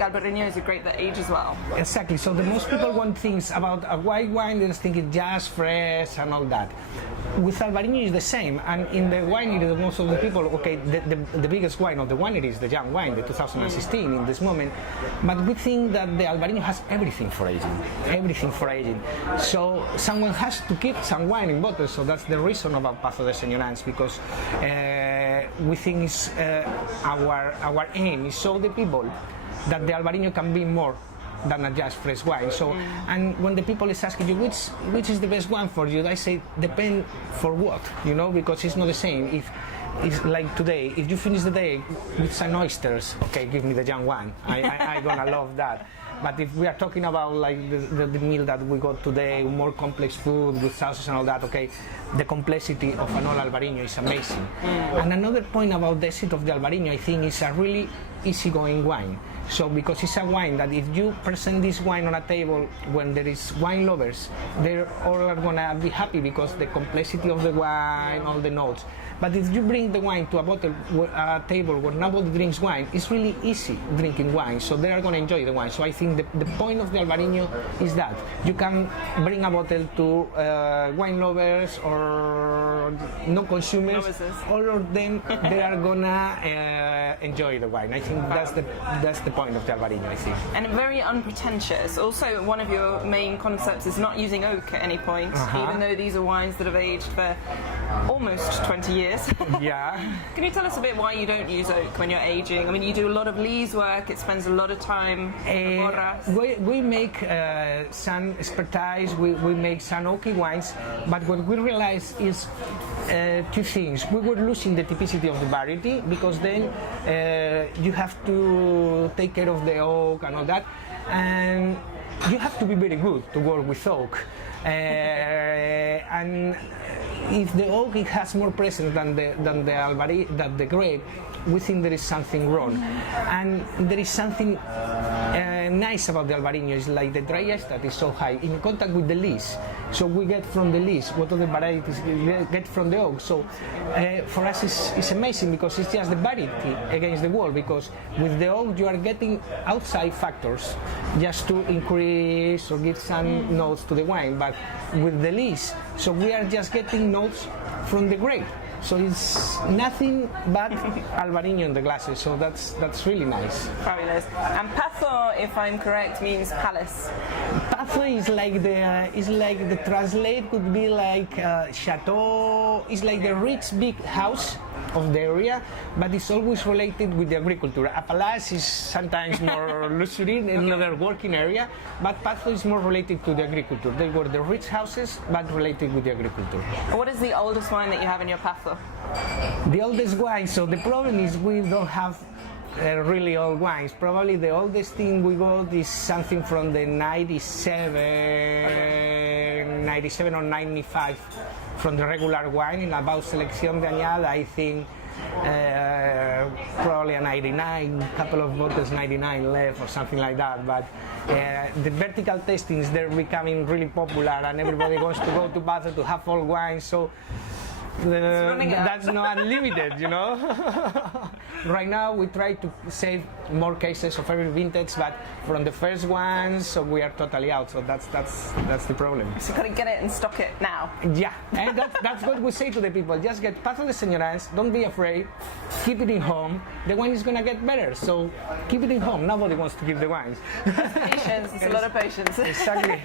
think Albariño is a grape that ages well. Exactly. So the most people want things about a white wine, they're thinking just fresh and all that. With Albariño is the same, and in the winery, most of the people, okay, the biggest wine of the winery is the young wine, the 2016 in this moment, but we think that the Albariño has everything for aging. So someone has to keep some wine in bottles, so that's the reason about Pazo de Señorans, because we think it's, our aim is show the people that the Albariño can be more than a just fresh wine. So, and when the people is asking you which is the best one for you, I say depend for what, because it's not the same. If it's like today, if you finish the day with some oysters, okay, give me the young one. I gonna love that. But if we are talking about like the meal that we got today, more complex food with sauces and all that, okay, the complexity of an old Albariño is amazing. And another point about the exit of the Albariño, I think, is a really easygoing wine. So because it's a wine that if you present this wine on a table when there is wine lovers, they're all gonna be happy because the complexity of the wine, all the notes. But if you bring the wine to a table where nobody drinks wine, it's really easy drinking wine, so they are going to enjoy the wine. So I think the point of the Albariño is that you can bring a bottle to wine lovers or no consumers, all of them, they are going to enjoy the wine. I think that's the point of the Albariño, I think. And very unpretentious. Also, one of your main concepts is not using oak at any point, even though these are wines that have aged for almost 20 years. Yeah. Can you tell us a bit why you don't use oak when you're aging? I mean, you do a lot of lees work, it spends a lot of time we make some expertise, we make some oaky wines, but what we realize is two things. We were losing the typicity of the variety, because then you have to take care of the oak and all that, and you have to be very good to work with oak. And if the oak has more presence than the grape, we think there is something wrong. And there is something nice about the Albariño, is like the dry ash that is so high in contact with the lees. So we get from the lees what other varieties get from the oak. So for us it's amazing, because it's just the variety against the wall, because with the oak you are getting outside factors just to increase or give some notes to the wine, but with the lees, so we are just getting notes from the grape. So it's nothing but Albariño in the glasses, so that's really nice. Fabulous. And Pazo, if I'm correct, means palace. Pazo is like the translate could be like chateau. It's like the rich big house of the area, but it's always related with the agriculture. A palace is sometimes more luxury in another working area, but Pazo is more related to the agriculture. They were the rich houses, but related with the agriculture. What is the oldest wine that you have in your Pazo? The oldest wine, so the problem is we don't have really old wines. Probably the oldest thing we got is something from the 97 or 95 from the regular wine. In about Selección de Añada, I think probably a 99, couple of bottles 99 left or something like that. But the vertical tastings, they're becoming really popular, and everybody wants to go to Pazo to have old wine. So that's not unlimited, Right now we try to save more cases of every vintage, but from the first ones, so we are totally out. So that's the problem. So you gotta get it and stock it now. Yeah, and that's what we say to the people. Just get Pazo de Señorans. Don't be afraid. Keep it in home. The wine is gonna get better. So keep it in home. Nobody wants to keep the wines. Patience. It's a lot of patience. Exactly.